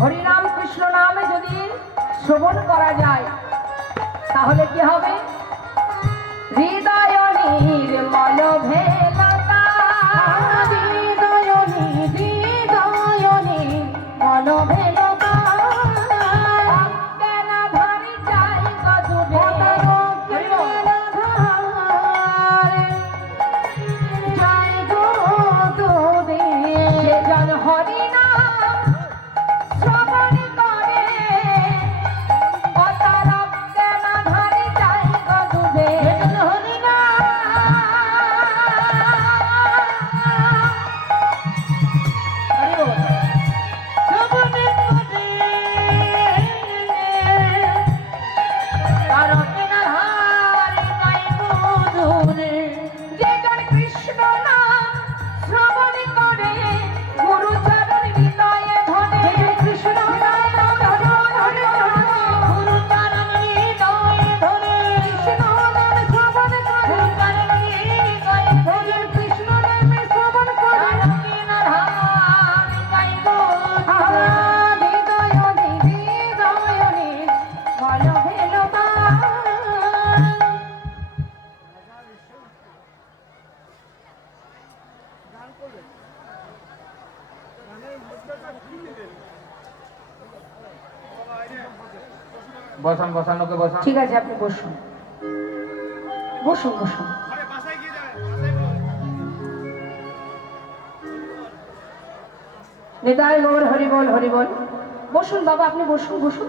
হরিনাম কৃষ্ণ নামে যদি শ্রবণ করা যায় তাহলে কি হবে? হৃদয় নির্মল ভেলতা ঠিক আছে আপনি বসুন। বসুন বসুন। নিতাই গৌর হরিবল হরিবল বসুন বাবা আপনি বসুন বসুন।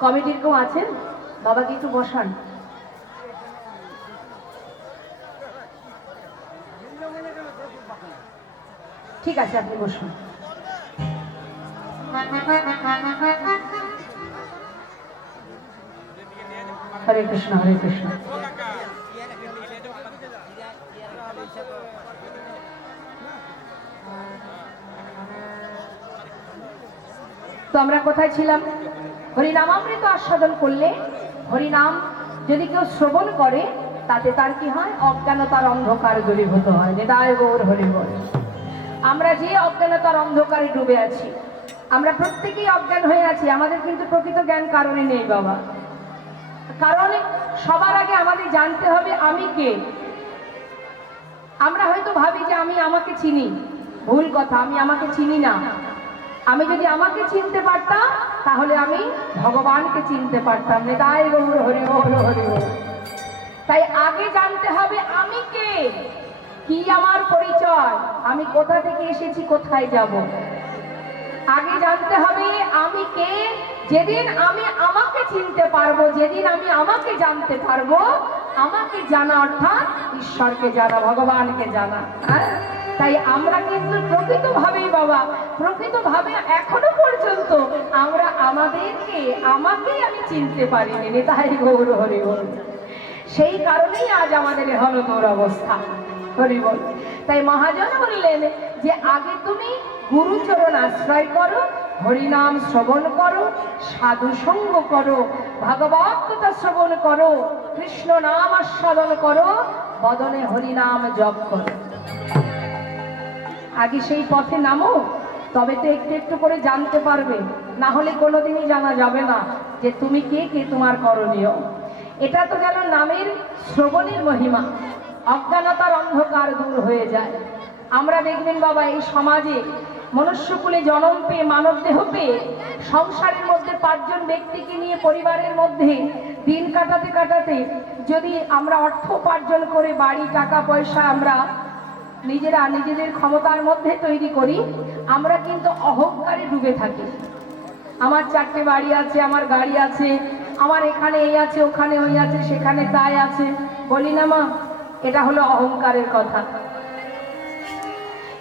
কমিটির কেউ আছেন? বাবাকে একটু বসান ঠিক আছে, আপনি বসুন। হরে কৃষ্ণ হরে কৃষ্ণ। তো আমরা কোথায় ছিলাম? হরিনামামৃত আস্বাদন করলে, হরিনাম যদি কেউ শ্রবণ করে, তাতে তার কি হয়? অজ্ঞানতার অন্ধকার দূরীভূত হয়। নিদায় গৌর হরি বল আমরা যে অজ্ঞানতার অন্ধকারে ডুবে আছি। আমরা প্রত্যেকেই অজ্ঞান হয়ে আছি, আমাদের কিন্তু প্রকৃত জ্ঞান কারণে নেই বাবা। কারণ সবার আগে আমাদের জানতে হবে আমি কে। আমরা হয়তো ভাবি যে আমি আমাকে চিনি। ভুল কথা, আমি আমাকে চিনি না। আমি যদি আমাকে চিনতে পারতাম, তাহলে আমি ভগবানকে চিনতে পারতাম। নেতাই গৌর হরি বল, হরি তাই আগে জানতে হবে আমি কে। কি আমার পরিচয়? আমি কোথা থেকে এসেছি, কোথায় যাব? আগে জানতে হবে আমি কে? যেদিন আমি আমাকে চিনতে পারব, যেদিন আমি আমাকে জানতে পারব, আমাকে জানা অর্থাৎ ঈশ্বরকে জানা, ভগবানকে জানা। হ্যাঁ? তাই আমরা কিন্তু প্রকৃতভাবেই বাবা, প্রকৃতভাবে এখনও পর্যন্ত আমরা আমাদেরকে আমাকেই আমি চিনতে পারিনি, তাই গৌর হরি সেই কারণেই আজ আমাদের হলদোর অবস্থা। হরি বল। তাই মহাজন বললেন যে, আগে তুমি গুরুচরণ আশ্রয় করো, হরিনাম শ্রবণ করো, সাধু সঙ্গ করো, ভাগবত শ্রবণ করো, কৃষ্ণ নাম আস্বাদন করো, বদনে হরিনাম জপ করো। আগে সেই পথে নামো, তবে তো একটু একটু করে জানতে পারবে। না হলে কোনোদিনই জানা যাবে না যে তুমি কে কে তোমার করণীয়। এটা তো যেন নামের শ্রবণের মহিমা। অজ্ঞানতার অন্ধকার দূর হয়ে যায়। আমরা দেখবেন বাবা, এই সমাজে মনুষ্যকুলে জনম পেয়ে, মানব দেহ পেয়ে, সংসারের মধ্যে পাঁচজন ব্যক্তিকে নিয়ে পরিবারের মধ্যে দিন কাটাতে কাটাতে যদি আমরা অর্থ উপার্জন করে বাড়ি, টাকা, পয়সা আমরা নিজেরা নিজেদের ক্ষমতার মধ্যে তৈরি করি, আমরা কিন্তু অহংকারে ডুবে থাকি। আমার চারটে বাড়ি আছে, আমার গাড়ি আছে, আমার এখানে এই আছে, ওখানে ওই আছে, সেখানে তাই আছে। বলি না মা এটা হলো অহংকারের কথা।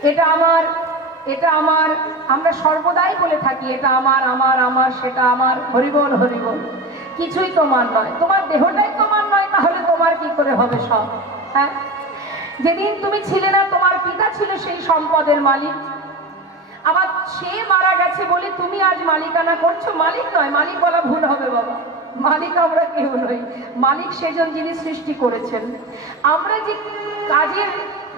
এটা আমার এটা আমার, আমরা সর্বদাই বলে থাকি, এটা আমার আমার আমার, সেটা আমার, হরিবল হরিবল। কিছুই তোমার নয়। তোমার দেহটাই তোমার নয়, তাহলে তোমার কি করে হবে সব? হ্যাঁ? যেদিন তুমি ছিলে না, তোমার পিতা ছিল সেই সম্পদের মালিক। আবার সে মারা গেছে বলে তুমি আজ মালিকানা করছ। মালিক নয়, মালিক বলা ভুল হবে বাবা। মালিক আমরা কেউ নই। মালিক সেজন যিনি সৃষ্টি করেছেন। আমরা যে কাজের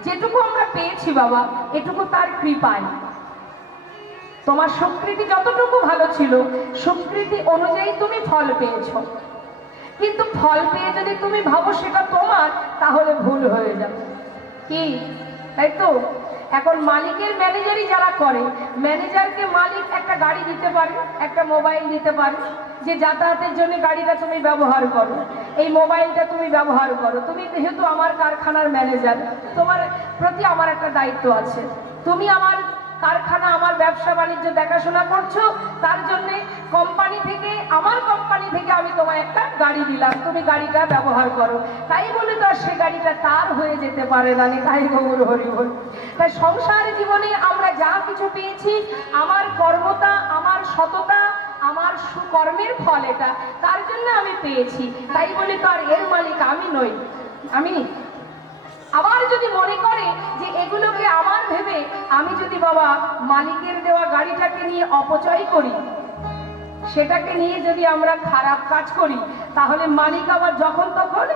যেটুকু আমরা পেয়েছি বাবা, এটুকু তার কৃপায়। তোমার সুকৃতি যতটুকু ভালো ছিল, সুকৃতি অনুযায়ী তুমি ফল পেয়েছ। কিন্তু ফল পেয়ে যদি তুমি ভাবো সেটা তোমার, তাহলে ভুল হয়ে যাবে। কি? তাই তো? এখন মালিকের ম্যানেজারই যারা করে ম্যানেজারকে মালিক একটা গাড়ি দিতে পারে, একটা মোবাইল দিতে পারে, যে যাতায়াতের জন্য গাড়িটা তুমি ব্যবহার করো, এই মোবাইলটা তুমি ব্যবহার করো। তুমি যেহেতু আমার কারখানার ম্যানেজার তোমার প্রতি আমার একটা দায়িত্ব আছে। তুমি আমার কারখানা, আমার ব্যবসা, বাণিজ্য দেখাশোনা করছ, তার জন্য কোম্পানি থেকে, আমার কোম্পানি থেকে আমি তোমায় একটা গাড়ি দিলাম। তুমি গাড়িটা ব্যবহার করো। তাই বলে তো আর সে গাড়িটা তার হয়ে যেতে পারে না তাই গৌর হরি বল। তাই সংসার জীবনে আমরা যা কিছু পেয়েছি, আমার কর্মতা, আমার সততা, আমার সুকর্মের ফল এটা, তার জন্য আমি পেয়েছি। তাই বলে তো আর এর মালিক আমি নই। আমি আবার যদি মনে করে যে এগুলোকে আমার ভেবে আমি যদি বাবা মালিকের দেওয়া গাড়িটাকে নিয়ে অপচয় করি, সেটাকে নিয়ে যদি আমরা খারাপ কাজ করি, তাহলে মালিক আবার যখন তখন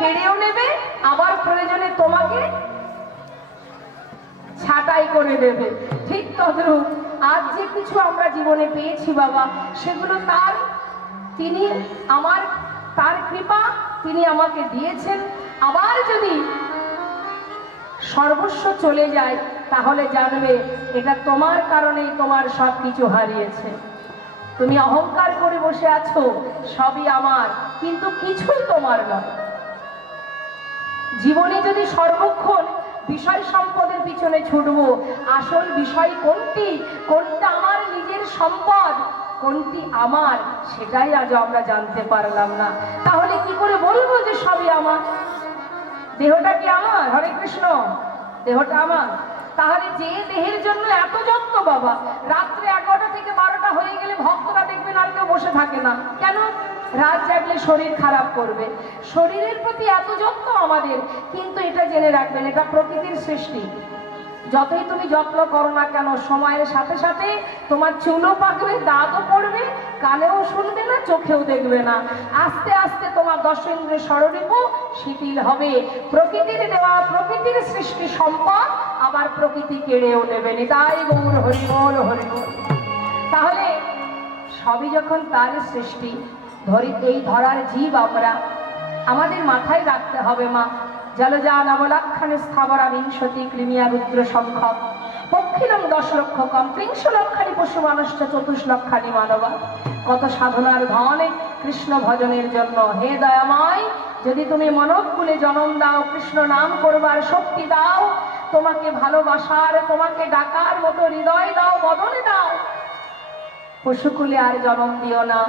কেড়েও নেবে, আবার প্রয়োজনে তোমাকে ছাঁটাই করে দেবে। ঠিক তদ্রুপ আজ যে কিছু আমরা জীবনে পেয়েছি বাবা, সেগুলো তার, তিনি আমার, তার কৃপা তিনি আমাকে দিয়েছেন। আবার যদি সর্বস্ব চলে যায়, তাহলে জানবে এটা তোমার কারণেই তোমার সব কিছু হারিয়েছে। তুমি অহংকার করে বসে আছো, সবই আমার, কিন্তু কিছুই তোমার নয়। জীবনে যদি সর্বক্ষণ বিষয় সম্পদের পিছনে ছুটবো, আসল বিষয় কোনটি? কোনটা আমার নিজের সম্পদ? কোনটি আমার? সেটাই আজ আমরা জানতে পারলাম না। তাহলে কি করে বলব যে সবই আমার? দেহটা কি আমার? হরে কৃষ্ণ। দেহটা আমার। তাহলে যে দেহের জন্য এত যত্ন বাবা, রাত্রে এগারোটা থেকে বারোটা হয়ে গেলে ভক্তরা দেখবেন আর কেউ বসে থাকে না। কেন? রাত জাগলে শরীর খারাপ করবে। শরীরের প্রতি এত যত্ন আমাদের, কিন্তু এটা জেনে রাখবেন, এটা প্রকৃতির সৃষ্টি। যতই তুমি যত্ন করো না কেন, সময়ের সাথে সাথে তোমার চুলও পাকবে, দাঁতও পড়বে, কানেও শুনবে না, চোখেও দেখবে না। আস্তে আস্তে তোমার দশেন্দ্রের স্মরণীপ শিথিল হবে। প্রকৃতির দেওয়া, প্রকৃতির সৃষ্টি সম্পদ আবার প্রকৃতি কেড়েও নেবে নিতাই গৌর হরিবল হরিবল তাহলে সবই যখন তার সৃষ্টি, ধরি এই ধরার জীব আমরা। আমাদের মাথায় রাখতে হবে মা জলজা নবলাক্ষণে স্থাবরা বিংশতি ক্রিমিয়া রুদ্র সংখ্যক পক্ষিরম দশ লক্ষ কম ত্রিংশ লক্ষানি পশু মানুষ চতুষ লক্ষানি মানবা। কত সাধনার ধনে কৃষ্ণ ভজনের জন্য। হে দয়াময়, যদি তুমি মনকুলে জনম দাও, কৃষ্ণ নাম করবার শক্তি দাও, তোমাকে ভালোবাসার, তোমাকে ডাকার মতো হৃদয় দাও বদলে দাও। পশুকুলে আর জনম দিও না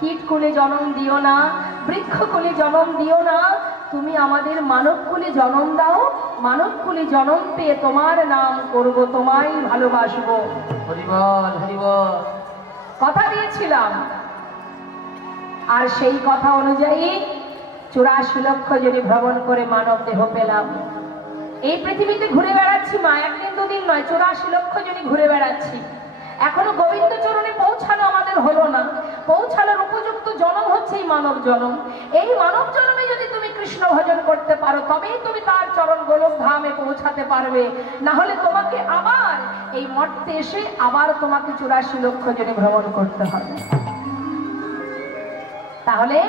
কীটকুলে জনম দিও না বৃক্ষকুলে জনম দিও না তুমি আমাদের মানবকুলে জনম দাও মানবকুলে জন্ম পেয়ে তোমার নাম করব তোমায় ভালোবাসবো। কথা দিয়েছিলাম। আর সেই কথা অনুযায়ী চুরাশি লক্ষ যদি ভ্রমণ করে মানব দেহ পেলাম। এই পৃথিবীতে ঘুরে বেড়াচ্ছি মা একদিন দুদিন নয় চুরাশি লক্ষ যদি ঘুরে বেড়াচ্ছি। এখনও গোবিন্দ চরণে পৌঁছানো আমাদের হলো না। পৌঁছানোর উপযুক্ত জনম হচ্ছে এই মানব জনম। এই মানব জনমে যদি তুমি কৃষ্ণ ভজন করতে পারো, তবেই তুমি তার চরণ গোলক ধামে পৌঁছাতে পারবে। না হলে তোমাকে আবার এই মর্তে এসে আবার তোমাকে চুরাশি লক্ষ জনে ভ্রমণ করতে হবে। তাহলে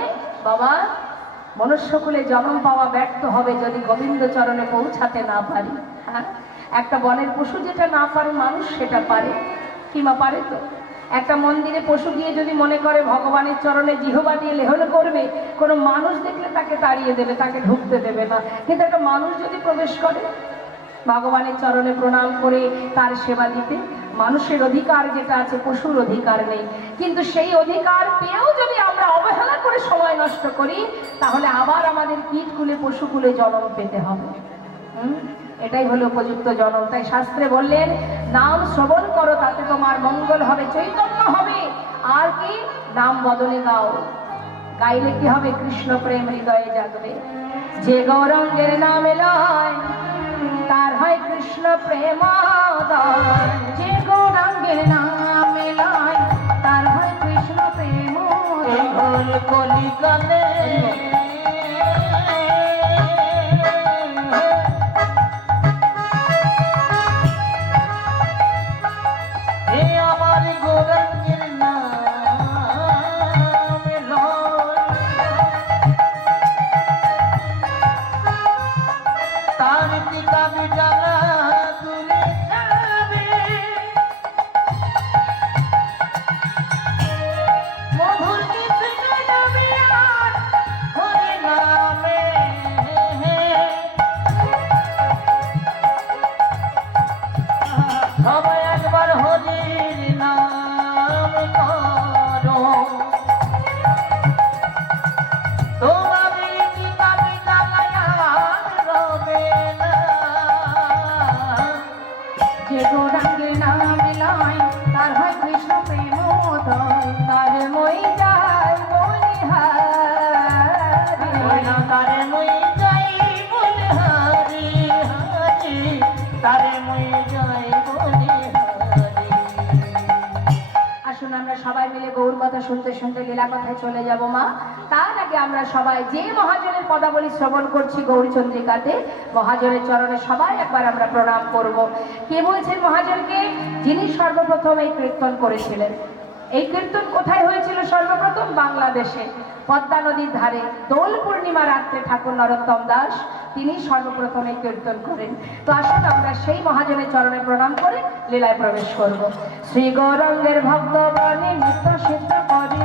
বাবা, মনুষ্যকুলে জন্ম পাওয়া ব্যর্থ হবে যদি গোবিন্দ চরণে পৌঁছাতে না পারি। হ্যাঁ? একটা বনের পশু যেটা না পারে, মানুষ সেটা পারে। কিমা পারে তো? একটা মন্দিরে পশু গিয়ে যদি মনে করে ভগবানের চরণে জিহবা দিয়ে লেহন করবে, কোনো মানুষ দেখলে তাকে তাড়িয়ে দেবে, তাকে ঢুকতে দেবে না। কিন্তু একটা মানুষ যদি প্রবেশ করে, ভগবানের চরণে প্রণাম করে তার সেবা দিতে, মানুষের অধিকার যেটা আছে, পশুর অধিকার নেই। কিন্তু সেই অধিকার পেয়েও যদি আমরা অবহেলা করে সময় নষ্ট করি, তাহলে আবার আমাদের কীটকুলে পশুকুলে জন্ম পেতে হবে। হুম? এটাই হলো উপযুক্ত জন্ম। তাই শাস্ত্রে বললেন, নাম শ্রবণ করো, তাতে তোমার মঙ্গল হবে, চৈতন্য হবে। আর কি? নাম বদলে গাও গাইলে কি হবে? কৃষ্ণ প্রেম হৃদয়ে জাগবে। যে গৌরঙ্গের নামে লয়, তার হয় কৃষ্ণ প্রেম যে গৌরঙ্গের নামে লয়, তার হয় কৃষ্ণ প্রেম কলিকালে। সবাই মিলে গৌর কথা শুনতে শুনতে লীলা কথায় চলে যাব, মা। তার আগে আমরা সবাই যে মহাজনের পদাবলী শ্রবণ করছি গৌরচন্দ্রিকাতে, মহাজনের চরণে সবাই একবার আমরা প্রণাম করব। কে বলছেন মহাজনকে? যিনি সর্বপ্রথম এই কীর্তন করেছিলেন। এই কীর্তন কোথায় হয়েছিল সর্বপ্রথম? বাংলাদেশে। পদ্মা নদীর ধারে দোল পূর্ণিমা রাত্রে ঠাকুর নরোত্তম দাস, তিনি সর্বপ্রথম এই কীর্তন করেন। তো আসুন আমরা সেই মহাজনের চরণে প্রণাম করে লীলায় প্রবেশ করব। শ্রী গৌরঙ্গের ভক্তগণে নিত্য সিদ্ধ করি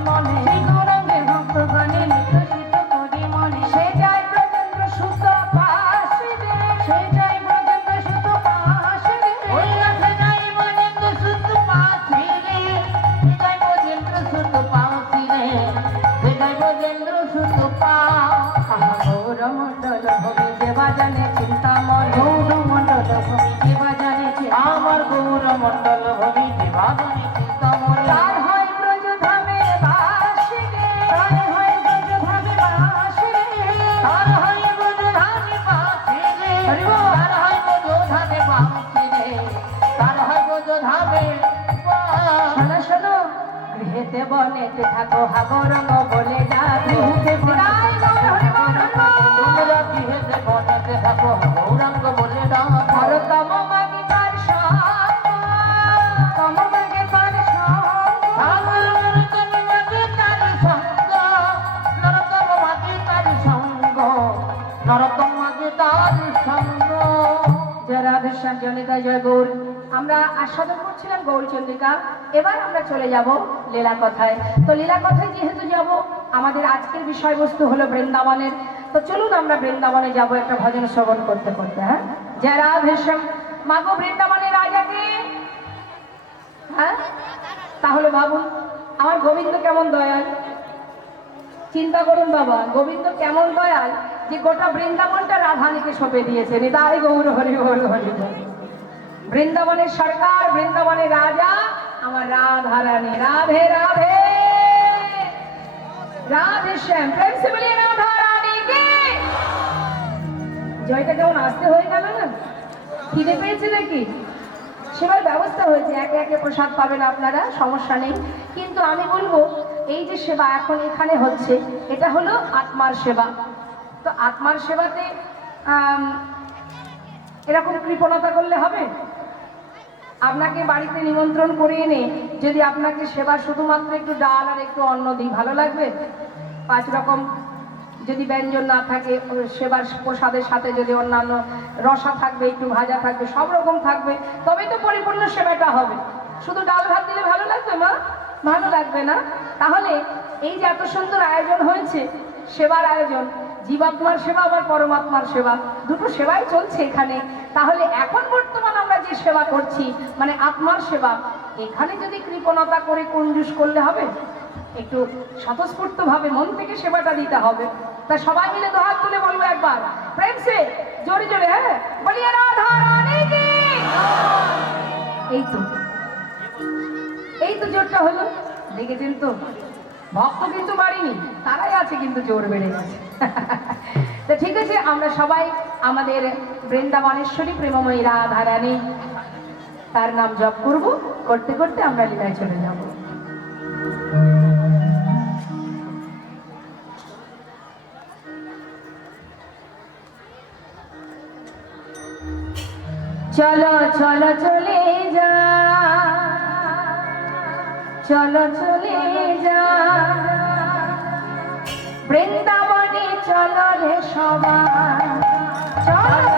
করছিলাম গৌরচন্দ্রিকা এবার আমরা চলে যাব লীলা কথায়। তো লীলা কথায় যেহেতু যাব, আমাদের আজকের বিষয়বস্তু হলো বৃন্দাবনের। তো চলুন আমরা বৃন্দাবনে যাব একটা ভজন শ্রবণ করতে করতে হ্যাঁ? জয় রাধেশ্যাম মাগো বৃন্দাবনের রাজাকে। হ্যাঁ? তাহলে ভাবুন, আমার গোবিন্দ কেমন দয়াল? চিন্তা করুন বাবা, গোবিন্দ কেমন দয়াল যে গোটা বৃন্দাবনটা রাধানীকে সঁপে দিয়েছে। নিতাই গৌর হরি হরি হরি। বৃন্দাবনের সরকার, বৃন্দাবনের রাজা, আমার রাধা রানী রাধে রাধে। রাধে শ্যাম, প্রেম রাধা রানী কে জয়টা কেমন আসতে হয়ে গেল না? খিদে পেয়েছে নাকি? সেবার ব্যবস্থা হয়েছে, একে একে প্রসাদ পাবেন আপনারা, সমস্যা নেই। কিন্তু আমি বলব, এই যে সেবা এখন এখানে হচ্ছে, এটা হলো আত্মার সেবা। তো আত্মার সেবাতে এরকম কৃপণতা করলে হবে? আপনাকে বাড়িতে নিমন্ত্রণ করে এনে যদি আপনাকে সেবা শুধুমাত্র একটু ডাল আর একটু অন্ন দিই, ভালো লাগবে? পাঁচ রকম যদি ব্যঞ্জন না থাকে, সেবার প্রসাদের সাথে যদি অন্যান্য রসা থাকবে, একটু ভাজা থাকবে, সব রকম থাকবে, তবেই তো পরিপূর্ণ সেবাটা হবে। শুধু ডাল ভাত দিলে ভালো লাগবে, মা? ভালো লাগবে না? তাহলে এই যে এত সুন্দর আয়োজন হয়েছে, সেবার আয়োজন, জীবাত্মার সেবা আবার পরমাত্মার সেবা, দুটো সেবাই চলছে এখানে। তাহলে এখন বর্তমান যে সেবা করছি মানে আত্মার সেবা। এখানে যদি কৃপণতা করে কঞ্জুস করলে হবে? একটু স্বতঃস্ফূর্তভাবে মন থেকে সেবাটা দিতে হবে। তা সবাই মিলে দোহাত তুলে বলব একবার। প্রেম সে জোরে জোরে হ্যাঁ? বলিয়া এই তো। এই তো জোরটা হলো। দেখেছেন তো? ভক্ত কিন্তু বাড়িনি, তারাই আছে কিন্তু জোর বেড়ে গেছে। তো ঠিক আছে, আমরা সবাই আমাদের বৃন্দাবনেশ্বরী প্রেমময়ী রাধা রানী তার নাম জপ করব। করতে করতে আমরা লীলায় চলে যাব। চলো চলো, চলে যা। চলো, চলে যা। বৃন্দাবন চলো রে সবাই। চলো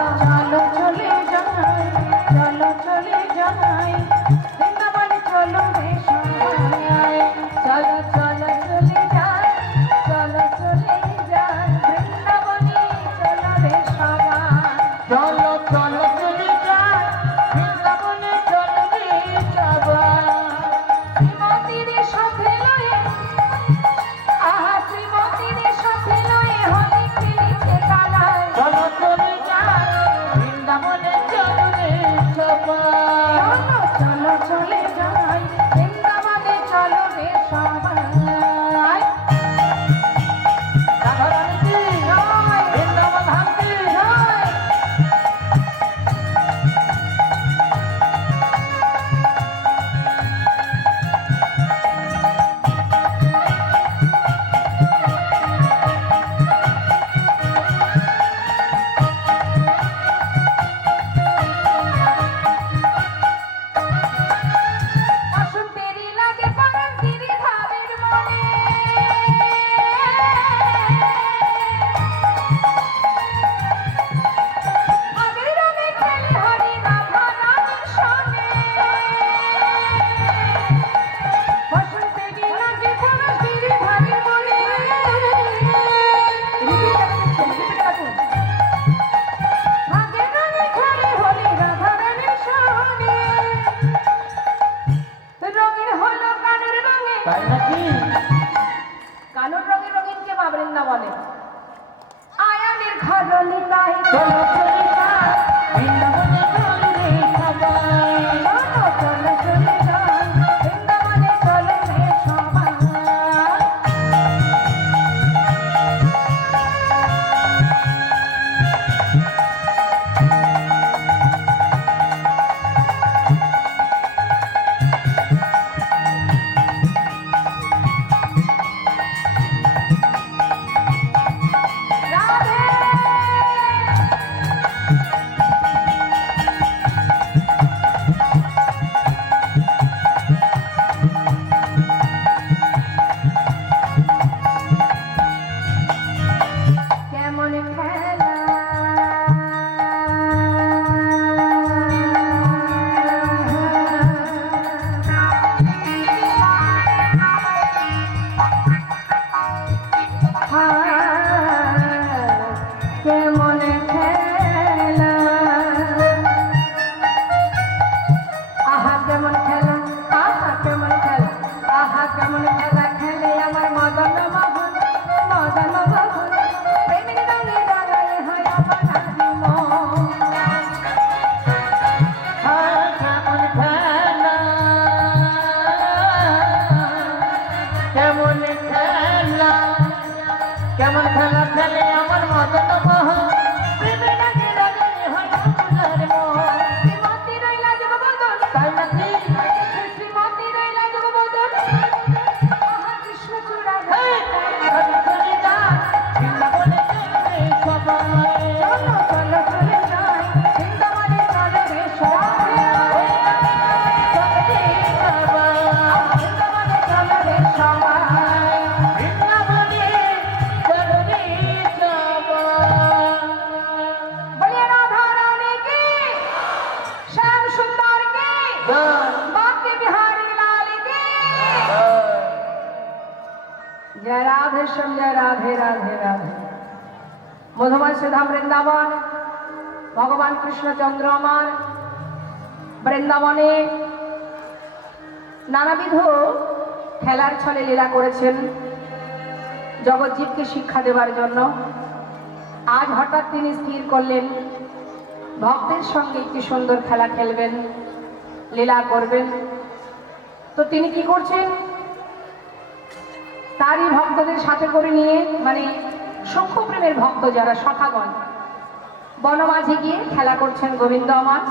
মধুবন সুধা বৃন্দাবন, ভগবান কৃষ্ণচন্দ্র আমার। বৃন্দাবনে নানাবিধ খেলার ছলে লীলা করেছেন জগজ্জীবকে শিক্ষা দেওয়ার জন্য। আজ হঠাৎ তিনি স্থির করলেন, ভক্তের সঙ্গে একটি সুন্দর খেলা খেলবেন, লীলা করবেন। তো তিনি কি করছেন? তারই ভক্তদের সাথে করে নিয়ে মানে সূক্ষ্ম প্রেমের ভক্ত যারা সখাগণ বনমাঝে গিয়ে খেলা করছেন গোবিন্দ আমার।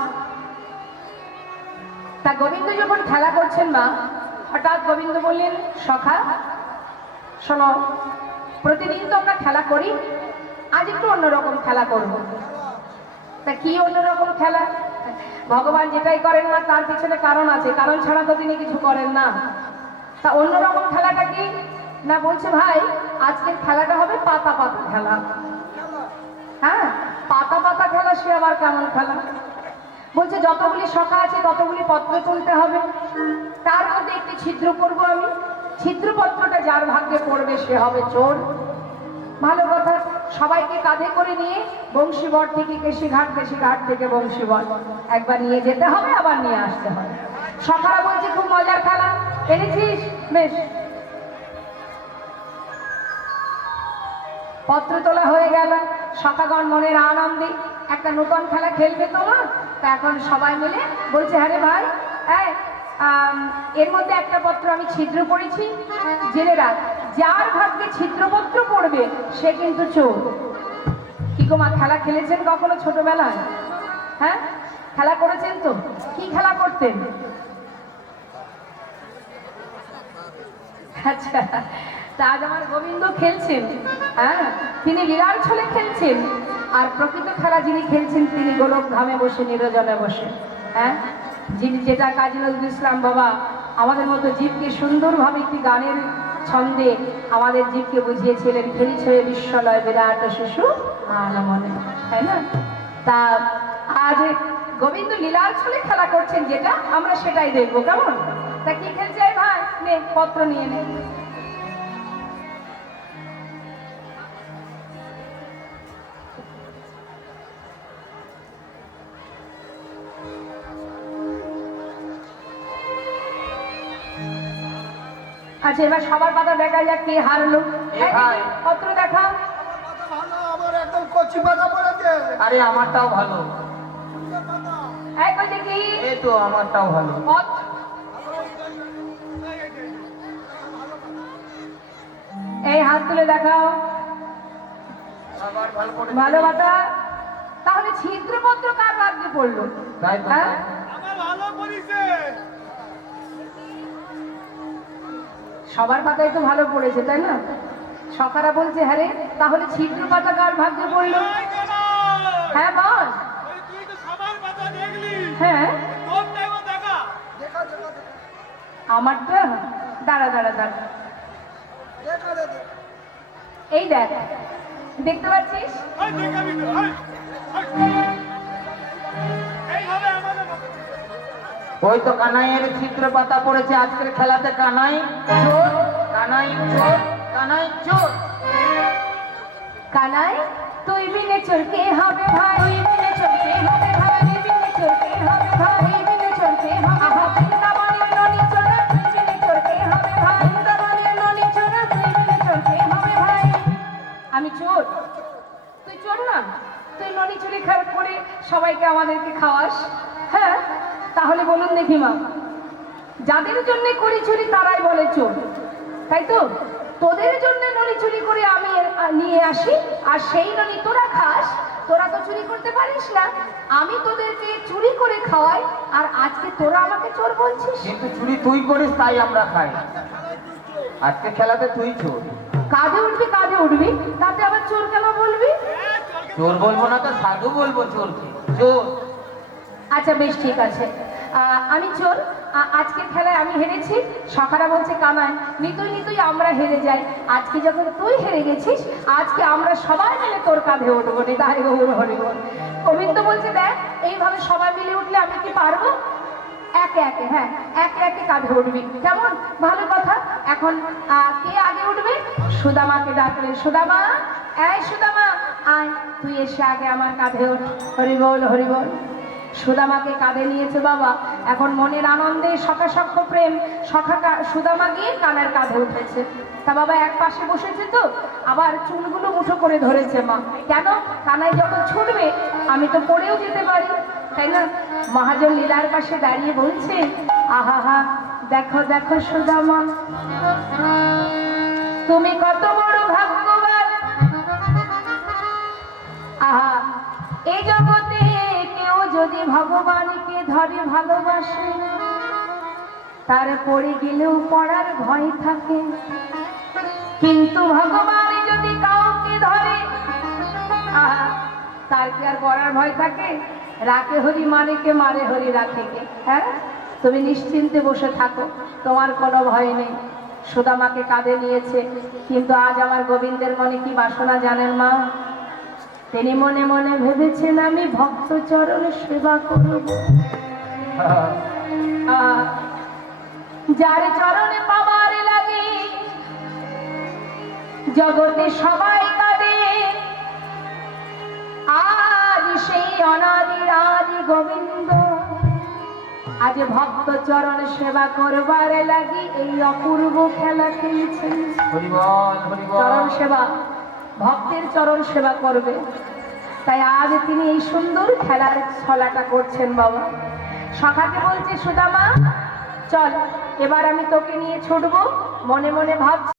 তা গোবিন্দ যখন খেলা করছেন মা, হঠাৎ গোবিন্দ বললেন, সখা, শোনো, প্রতিদিন তো আমরা খেলা করি, আজ একটু অন্যরকম খেলা করব। তা কি অন্যরকম খেলা? ভগবান যেটাই করেন না তার পিছনে কারণ আছে, কারণ ছাড়া তো তিনি কিছু করেন না। তা অন্যরকম খেলাটা কি? না বলছে, ভাই আজকের খেলাটা হবে পাতা পাতা খেলা। হ্যাঁ? পাতা পাতা খেলা, সে আবার কেমন খেলা? বলছে, যতগুলি শখা আছে ততগুলি পত্র তুলতে হবে। তার মধ্যে একটি ছিদ্র করব আমি। ছিদ্রপত্রটা যার ভাগ্যে পড়বে, সে হবে চোর। ভালো কথা, সবাইকে কাঁধে করে নিয়ে বংশীবর থেকে কেশিঘাট কেশিঘাট থেকে বংশীবর। একবার নিয়ে যেতে হবে, আবার নিয়ে আসতে হবে। সকালে বলছে, খুব মজার খেলা। পেরেছিস বেশ। পত্র তোলা হয়ে গেল। সকাগণ মনের আনন্দে একটা নতুন খেলা খেলবে তোমার তা এখন সবাই মিলে বলছে হ্যাঁ ভাই আম, এর মধ্যে একটা পত্র আমি ছিদ্র করেছি জেনে রাখ। যার ভাগ্যে ছিদ্রপত্র পড়বে সে কিন্তু চোর। কি গো মা খেলা খেলেছেন কখনো ছোটবেলায়? হ্যাঁ? খেলা করেছেন তো? কি খেলা করতেন? আচ্ছা আজ আমার গোবিন্দ খেলছেন হ্যাঁ? তিনি লীলার ছলে খেলছেন। আর প্রকৃত খেলা যিনি খেলছেন, তিনি গোলক ধামে বসে, নিরজনে বসে হ্যাঁ? যিনি যেটা কাজী নজরুল ইসলাম বাবা, আমাদের মতো জীবকে সুন্দরভাবে একটি গানের ছন্দে আমাদের জীবকে বুঝিয়েছিলেন খেলি ছয়ে বিশ্বলয় বিরাট শিশু মনে তাই না? তা আজ গোবিন্দ লীলার ছলে খেলা করছেন, যেটা আমরা সেটাই দেখব, কেমন? তা কি খেলছে ভাই? নে, পত্র নিয়ে নে। আচ্ছা এবার সবার পাতা দেখা যাক কে হারলো। এ পত্র দেখা আরে আমারটাও ভালো। এই দেখি? এই তো আমারটাও ভালো। এই হাত তুলে দেখাও। ভালো তাহলে ছিদ্রপত্র কার ভাগ্যে পড়ল? তাই হ্যাঁ? সবার পাতায় তো ভালো পড়েছে তাই না? সকারা বলছে হ্যাঁ রে তাহলে ছিদ্র পাতা কার ভাগ্যে পড়ল? হ্যাঁ বল। তুই তো সবার পাতা দেখলি। হ্যাঁ। তোর টাইমও দেখা। আমারটা দাঁড়া দাঁড়া দাঁড়া। এই দেখ দেখতে পাচ্ছিস। এইভাবে ওই তো কানাইয়ের চিত্র পাতা পড়েছে, আজকের খেলাতে কানাই চোর কানাই চোর কানাই চোর। কানাই, তুই বিনে চলকে হবে ভাই? ভাই? বিনে চলকে হবে ভাই? বিনে চলকে হবে তুই ভাই? তুই বিনে চলকে হবে ভাই? আমি চোর। তুই চোর না? তুই ননি চুরি করে সবাইকে আমাদেরকে খাওয়াস হ্যাঁ? তাহলে বলুন দেখি মা। যাদের জন্য করি চুরি তারাই বলে চোর। তাই তো? তোদের জন্য ননি চুরি করে আমি নিয়ে আসি আর সেই ননি তোরা খাস। তোরা তো চুরি করতে পারিস না। আমি তোদেরকে চুরি করে খাওয়াই আর আজকে তোরা আমাকে চোর বলছিস? কিন্তু চুরি তুই করিস তাই আমরা খাই। আজকে খেলাতে তুই চোর। কাঁধে উঠবি কাঁধে উঠবি। তাতে আবার চোর কেন বলবি? চোর বলব না তো সাধু বলব চোরকে। চোর। আচ্ছা বেশ, ঠিক আছে। আমি চোর আজকের খেলায় আমি হেরেছি। সখারা বলছে কানায় নিতুই নিতুই, আমরা হেরে যাই। আজকে যখন তুই হেরে গেছিস, আজকে আমরা সবাই মিলে তোর কাঁধে উঠবো। নি তাই গৌর হরিবল গোবিন্দ বলছে, দেখ, এইভাবে সবাই মিলে উঠলে আমি কি পারব? একে একে হ্যাঁ একে একে কাঁধে উঠবি। কেমন? ভালো কথা। এখন কে আগে উঠবে? সুদামাকে ডাকলে, সুদামা, এই সুদামা, আয়, তুই এসে আগে আমার কাঁধে ওঠ। হরিবল হরিবল সুদামাকে কাঁধে নিয়েছে বাবা। এখন মনের আনন্দে সখাসক্ষ প্রেম সখা সুদামা গিয়ে কানার কাঁধে উঠেছে। তা বাবা এক পাশে বসেছে তো, আবার চুলগুলো মুঠো করে ধরেছে মা। কেন? কানাই যখন ছুটবে, আমি তো পড়েও যেতে পারি। তাই না? মহাজন লীলার পাশে দাঁড়িয়ে বলছে, আহা হা, দেখো দেখো সুদামা। তুমি কত বড় ভাগ্যবান। আহা এই জগতে যদি ভগবানকে ধরে ভালোবাসে, তার পড়ে গেলেও পড়ার ভয় থাকে। কিন্তু ভগবান যদি কাউকে ধরে তার কি আর পড়ার ভয় থাকে? রাখে হরি মানে কে মারে হরি রাখে কে? হ্যাঁ? তুমি নিশ্চিন্তে বসে থাকো, তোমার কোনো ভয় নেই। সুদামাকে কাঁধে নিয়েছে, কিন্তু আজ আমার গোবিন্দের মনে কি বাসনা জানেন মা? তিনি মনে মনে ভেবেছেন আমি ভক্ত চরণ সেবা করব। যার চরণে পাবার লাগে জগতে সবাই কাঁদে। আজ সেই অনাদি আদি গোবিন্দ আজ ভক্ত চরণ সেবা করবার লাগি এই অপূর্ব খেলা খেলছেন। চরণ সেবা। ভক্তের চরণ সেবা করবে। তাই আজ তিনি এই সুন্দর খেলার ছলাটা করছেন বাবা। সখাকে বলছে, সুদামা, চল, এবার আমি তোকে নিয়ে ছুটবো। মনে মনে ভাবছি